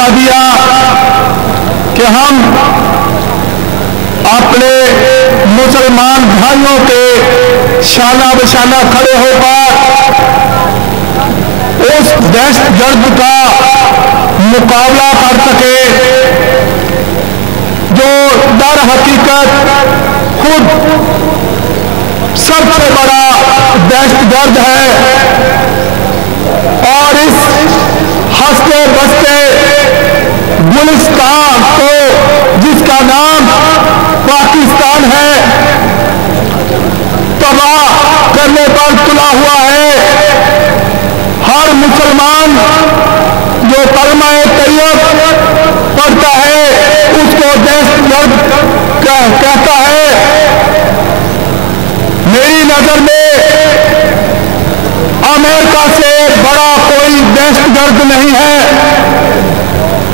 موقع دیا کہ ہم اپنے مسلمان بھائیوں کے شانہ بشانہ کھڑے ہو کر اس دہشت گرد کا مقابلہ کر سکے جو در حقیقت خود سب سے بڑا دہشت گرد ہے اور اس ہنستے بستے گلستان کو جس کا نام پاکستان ہے تباہ کرنے پر تلا ہوا ہے. ہر مسلمان جو کلمہ طیب پڑھتا ہے اس کو دہشت گرد کہتا ہے. میری نظر میں امریکہ سے بڑا کوئی دہشت گرد نہیں ہے.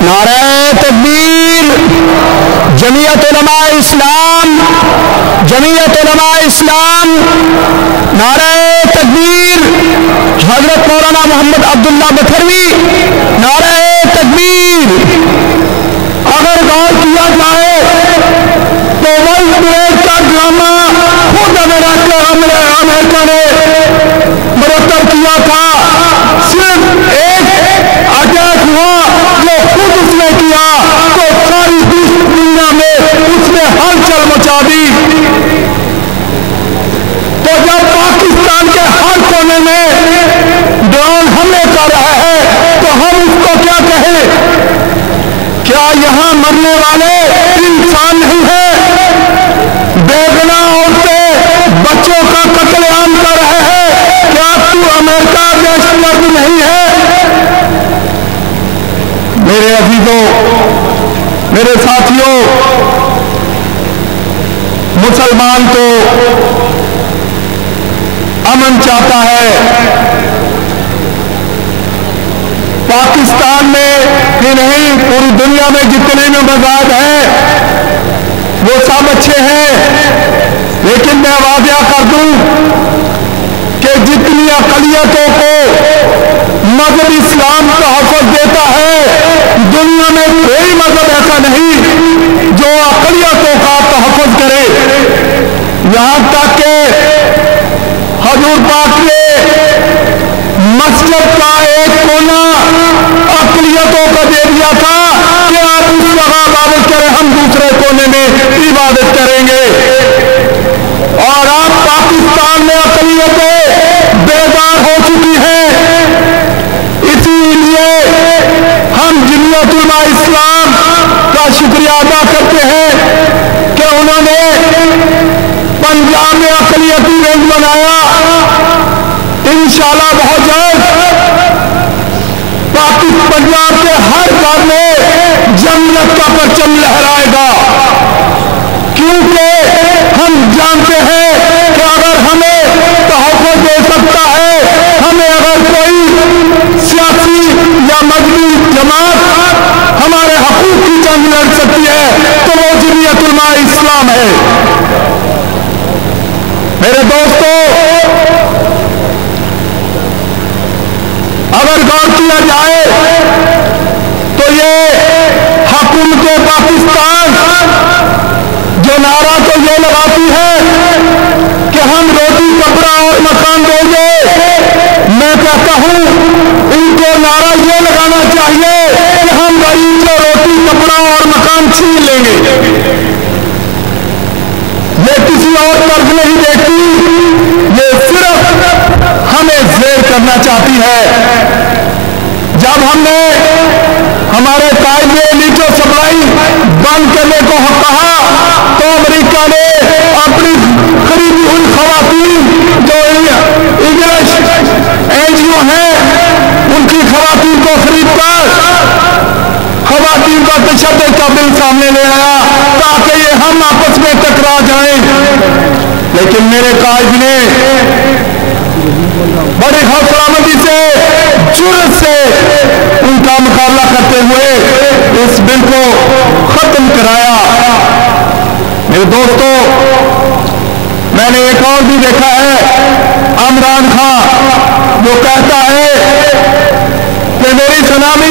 نعرہ تکبیر. جمعیت علماء اسلام، جمعیت علماء اسلام. نعرہ تکبیر. حضرت مولانا محمد عبداللہ بکھروی. نعرہ تکبیر. اگر غور کیا جائے تو ورلڈ ٹریڈ کا ڈرامہ خود امریکہ نے مرتب کیا تھا. صرف ایک اٹیک ہوا جو خود اس نے کیا تو ساری دنیا میں اس نے ہلچل مچا دی. تو جب پاکستان کے ہر کونے میں ڈرون حملے کر رہا ہے تو ہم اس کو کیا کہیں؟ کیا یہاں مرنے والے انسان نہیں ہیں؟ بے گناہ عورتیں بچوں کا قتل عام کر رہے ہیں. کیا تو امریکہ دہشت گرد نہیں ہے؟ میرے عزیزوں، میرے ساتھیوں، مسلمان تو امن چاہتا ہے. پاکستان میں ہی نہیں پوری دنیا میں جتنے بھی مذاہب ہیں وہ سب اچھے ہیں، لیکن میں واضح کر دوں کہ جتنی اقلیتوں کو مذہب اسلام تحفظ دیتا ہے دنیا میں کوئی مذہب ایسا نہیں جو اقلیتوں کا تحفظ کرے. یہاں تک کہ حضور پاک نے مسجد کا ایک کونا اقلیتوں کو دے دیا تھا کہ آپ اس جگہ عبادت کریں، ہم دوسرے کونے میں عبادت کریں گے. اور آپ پاکستان میں اقلیتیں بیدار ہو چکی ہیں. اسی لیے ہم جمعیت علماء اسلام کا شکریہ ادا کرتے ہیں کہ انہوں نے پنجاب میں اقلیتی رنگ بنایا. انشاءاللہ بہت جلد پنجاب کے ہر گھر میں جمعیت کا پرچم لہرائے گا، کیونکہ ہم جانتے ہیں کہ اگر ہمیں تحفظ دے سکتا ہے، ہمیں اگر کوئی سیاسی یا مذہبی جماعت ہمارے حقوق کی جنگ لڑ سکتی ہے تو وہ جمعیت علماء اسلام ہے. میرے دوستو، اگر غور کیا جائے تو یہ حکومت پاکستان جو نعرہ تو یہ لگاتی ہے کہ ہم روٹی کپڑا اور مکان دیں گے، میں کہتا ہوں ان کو نعرہ یہ لگانا چاہیے کہ ہم غریب سے روٹی کپڑا اور مکان چھین لیں گے. یہ کسی اور طرف نہیں دیکھتی، یہ صرف ہمیں زیر کرنا چاہتی ہے. جب ہم نے ہمارے قائد لیٹو سپلائی بند کرنے کو کہا تو امریکہ نے اپنی خریدی ہوئی خواتین جو انگلش NGO ہیں ان کی خواتین کو خرید کر خواتین کا تشدد کا بل سامنے لے آیا تاکہ یہ ہم آپس میں ٹکرا جائیں. لیکن میرے قائد نے بڑی حوصلہ مندی سے جرأت سے ان کا مقابلہ کرتے ہوئے اس بل کو ختم کرایا. میرے دوستو، میں نے ایک اور بھی دیکھا ہے، عمران خان جو کہتا ہے کہ میری سلامی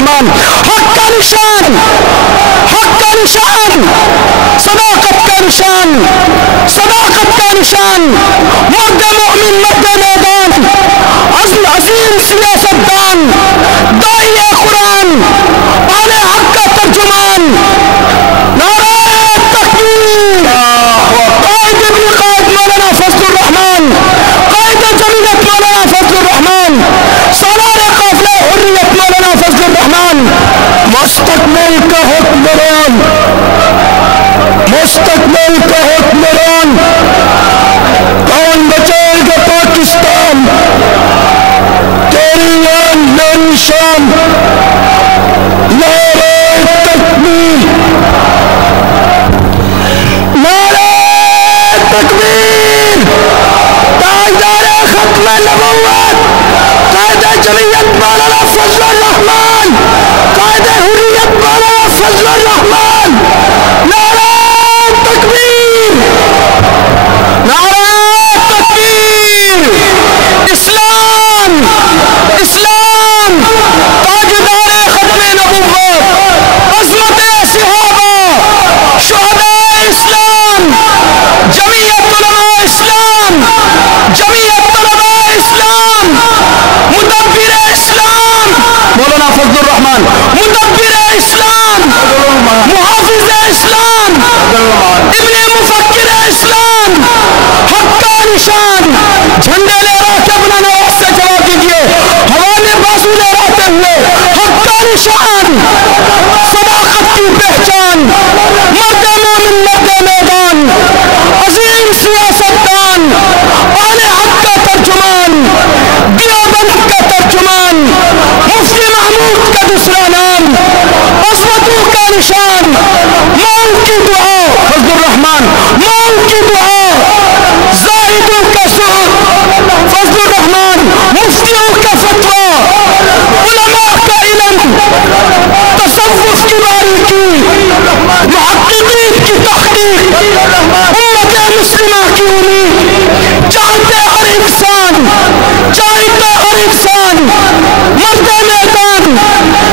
الرحمن، حق کا نشان، حق کا نشان، صداقت کا نشان، صداقت کا نشان، مرد مومن، مرد میدان، عظیم سیاستدان، داعی قرآن، اہل حق کا ترجمان، نعرہ تکبیر، قائد ابن قائد مولانا فضل الرحمن، قائد جمعیت مولانا فضل الرحمن، سالار قافلہ حریت مولانا فضل الرحمن، مستقبل کا حکمران، مستقبل کا حکمران، کون بچائے گا پاکستان، تیری میری شان، نعرہ تکبیر، نعرہ تکبیر، تاجدار ختم نبوت قائد جمعیت مولانا فضل الرحمن، قائد حریت مولانا فضل الرحمن، نعرہ تکبیر، نعرہ تکبیر، اسلام، اسلام، تاجدار ختم نبوت، عظمت صحابہ، شہداء اسلام، جمعیت علماء اسلام، جمعیت طلباء اسلام، مدبر اسلام مولانا فضل الرحمن، مدبر اسلام، محافظ اسلام، ابن مفکر اسلام، حق کا نشان، جھنڈے لے رہا کے اپنا نواز سے جواب دیجیے، ہوا میں بازو لے رہتے ہوئے، حق کا نشان، صداقت کی پہچان، مرد مومن، مرد میدان، عظیم سیاستدان، اہل حق کا ترجمان، دیوبند کا ترجمان، مفتی محمود کا دوسرا نام، عظمتوں کا نشان، مونگ کی دعا، فضل الرحمن، مونگ کی دعا، زاہدوں کا زہد، فضل الرحمن، مفتیوں کا فتویٰ، علماء کا علم، تصوف کی باریکی، محققین کی تحقیق، امت مسلمہ کی امید، چاہتے ہر انسان، چاہتے ہر انسان، مرد میدان،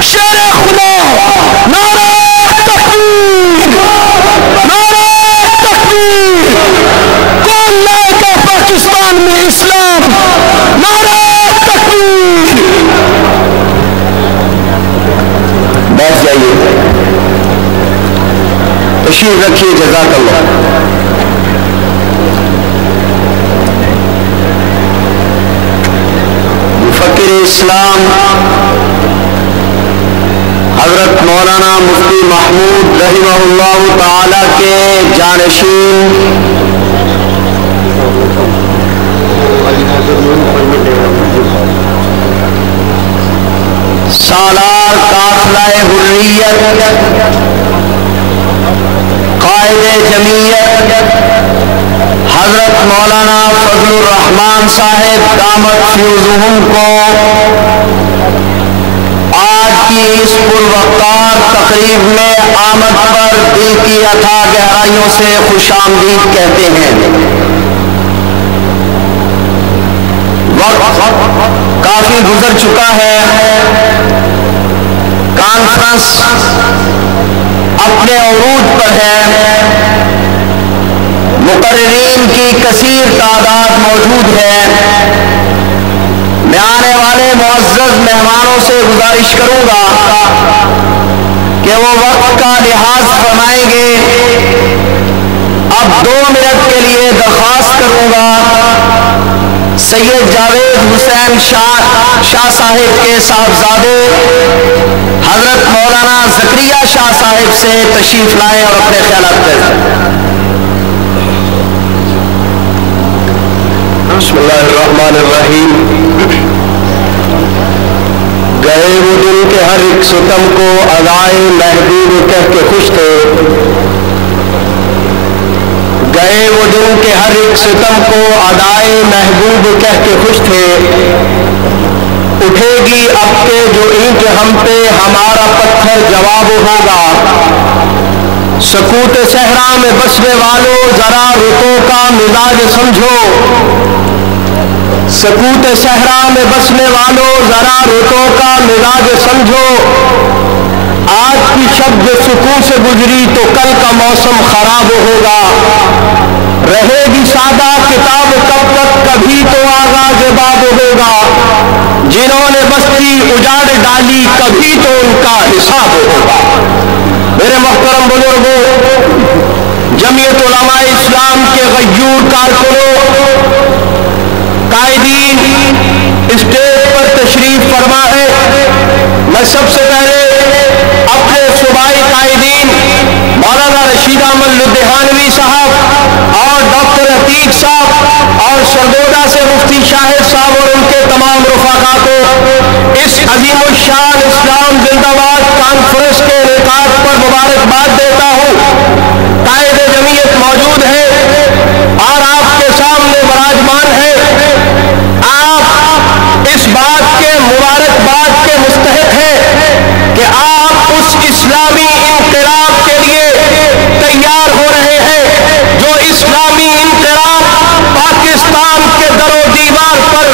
شیر خدا، نعرہ تکبیر، نعرہ تکبیر، کون لائے گا پاکستان میں اسلام، نعرہ تکبیر۔ بیٹھ جائیے، تشریف رکھیے، جزاک اللہ۔ مفکر اسلام حضرت مولانا مفتی محمود رحمہ اللہ تعالی کے جانشین سالار قافلہ حریت، قائد جمعیت حضرت مولانا فضل الرحمن صاحب دامت فیوزہم کو آج کی اس پروقار تقریب میں آمد پر دل کی اتھا گہرائیوں سے خوش آمدید کہتے ہیں۔ وقت کافی گزر چکا ہے، کانفرنس اپنے عروج پر ہے، مقررین کی کثیر تعداد موجود ہے۔ میں آنے والے معزز مہمانوں سے گزارش کروں گا کہ وہ وقت کا لحاظ فرمائیں گے۔ اب 2 منٹ کے لیے درخواست کروں گا سید جاوید حسین شاہ صاحب کے صاحبزادے حضرت مولانا زکریا شاہ صاحب سے تشریف لائیں اور اپنے خیالات کریں۔ بسم اللہ الرحمن الرحیم۔ گئے وہ دن کے ہر ایک ستم کو ادائے محبوب کہہ کے خوش تھے، گئے وہ دن کے ہر ایک ستم کو ادائے محبوب کہہ کے خوش تھے، اٹھے گی اب کے جو اینٹ ہم پہ ہمارا پتھر جواب ہوگا، سکوت صحرا میں بسنے والوں ذرا رتوں کا مزاج سمجھو، سکوت صحرا میں بسنے والوں ذرا رتوں کا مزاج سمجھو، آج کی شب جو سکون سے گزری تو کل کا موسم خراب ہوگا، رہے گی سادہ کتاب کب تک، کبھی تو آغاز باب ہوگا، جنہوں نے بستی اجاڑ ڈالی کبھی تو ان کا حساب ہوگا۔ میرے محترم بزرگوں، جمعیت علماء اسلام کے غیور کارکنوں، قائدین اسٹیج پر تشریف فرما ہے، میں سب سے پہلے اپنے صوبائی قائدین مولانا رشید احمد لدھیانوی صاحب اور ڈاکٹر عتیق صاحب اور سرگودا سے مفتی شاہد صاحب اور ان کے تمام رفقا کو اس عظیم الشان اسلام زندہ باد کانفرنس کے انعقاد پر مبارکباد دیتا ہوں۔ قائد جمعیت موجود ہے اور آپ کے سامنے براجمان ہے، آپ اس بات کے مبارکباد کے مستحق ہیں کہ آپ اس اسلامی انقلاب کے لیے تیار ہو رہے ہیں جو اسلامی انقلاب پاکستان کے در و دیوار پر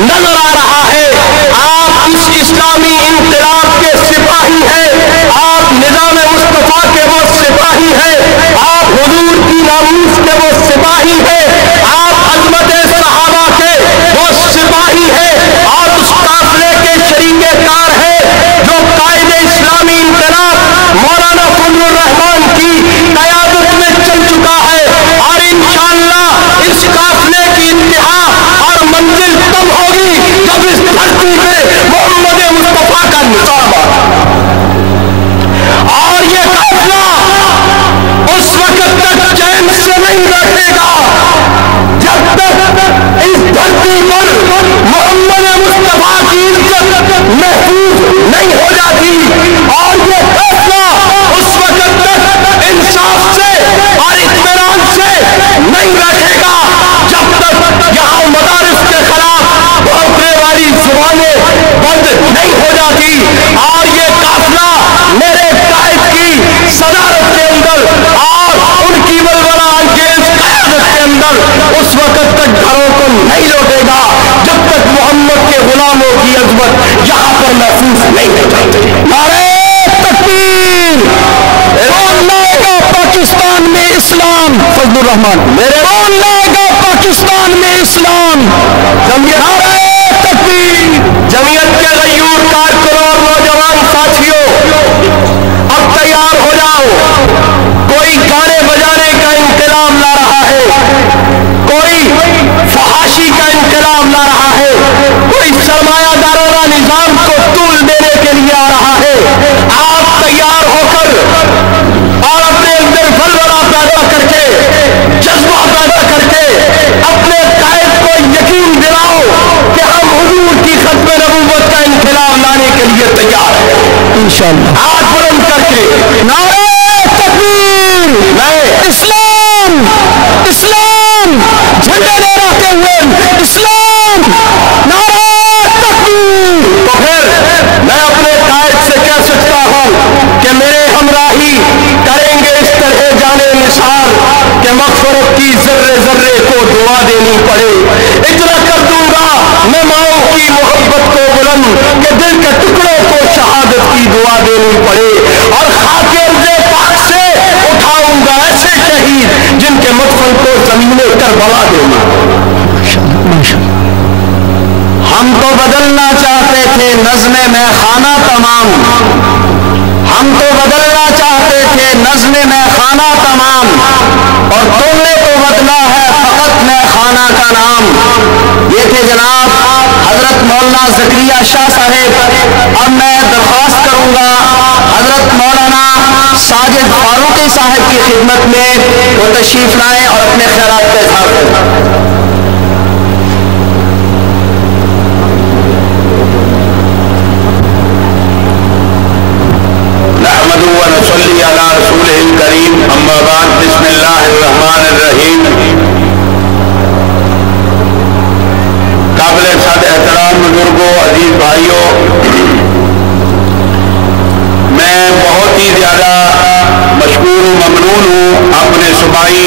نظر آ رہا ہے۔ آپ اس اسلامی انقلاب کے سپاہی ہیں، آپ نظام مصطفیٰ کے وہ سپاہی ہیں، آپ حضور کی ناموس کے وہ سپاہی ہیں، آپ عظمت صحابہ کے وہ سپاہی ہیں اور اس قافلے کے شریک کار ہیں جو قائد اسلامی انقلاب مولانا فضل الرحمان کی قیادت میں چل چکا ہے، اور انشاءاللہ اس قافلے کی انتہا اور منزل تب ہوگی جب اس دھرتی پہ محمد مصطفیٰ کا نظام آئے، اور یہ قافلہ اس وقت تک چین سے نہیں بیٹھے گا جب تک اس دھرتی پر محمد مصطفیٰ کی عزت محفوظ نہیں ہو جاتی، اور یہ فیصلہ اس وقت تک انصاف سے اور اطمینان سے نہیں بیٹھے گا جب تک یہاں مدارس کے خلاف بھونکنے والی زبانیں بند نہیں ہو جاتی، اور یہ قافلہ میرے قائد کی صدارت کے اندر اور ان کی ولولہ انگیز قیادت کے اندر اس وقت تک گھروں کو نہیں لوٹے گا جب تک محمد کے غلاموں کی عظمت یہاں پر محفوظ نہیں ہو جاتی۔ نعرہ تکبیر! کون لائے گا پاکستان میں اسلام؟ فضل الرحمان میرے کون لائے گا پاکستان میں اسلام؟ نعرہ تکبیر! جمعیت کے غیور کارکنوں اور نوجوان ساتھیوں، اب تیار ہو جاؤ، کوئی گانے بجانے کا انقلاب لا رہا ہے، کوئی فحاشی کا انقلاب لا رہا ہے، کوئی سرمایہ دارانہ نظام کو طول دینے کے لیے آ رہا ہے۔ آپ تیار ہو کر اور اپنے اندر ولولہ پیدا کر کے، جذبہ پیدا کر کے اپنے قائد کو یقین دلاؤ کہ ہم حضور کی ختم نبوت کا انقلاب لانے کے لیے تیار ہیں انشاءاللہ۔ ہاتھ بلند کر کے نعرہ تکبیر! اسلام اسلام جھنڈے لہراتے ہوئے اسلام! نعرہ تکبیر! تو پھر میں اپنے قائد سے کہہ سکتا ہوں کہ میرے ہمراہی کریں گے اس طرح جانے نثار کہ مغفرت کی ذرے ذرے کو دعا دینی پڑے، اتنا کر دوں گا میں ماؤں کی محبت کو بلند کہ دل کے ٹکڑوں کو شہادت کی دعا دینی پڑے، اور خاک ارض پاک سے اٹھاؤں گا ایسے شہید جن کے مدفن کو زمین کربلا دینی۔ ہم تو بدلنا چاہتے تھے نظم میں خانہ تمام، ہم تو بدلنا چاہتے تھے نظم میں خانہ تمام، اور تم نے تو بدلا ہے فقط میں خانہ کا نام۔ یہ تھے جناب حضرت مولانا زکریا شاہ صاحب۔ اب میں درخواست کروں گا حضرت مولانا ساجد فاروقی صاحب کی خدمت میں وہ تشریف لائیں اور اپنے خیالات کا اظہار کریں۔ نحمده ونصلي على رسوله الكريم، اما بعد، بسم الله الرحمن الرحیم۔ قابل صد احترام بزرگوں، عزیز بھائیوں، میں بہت ہی زیادہ مشکور و ممنون ہوں اپنے صوبائی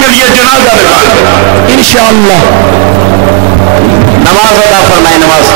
کے لیے جنازہ نکال انشاءاللہ. نماز ادا فرمائیں. نماز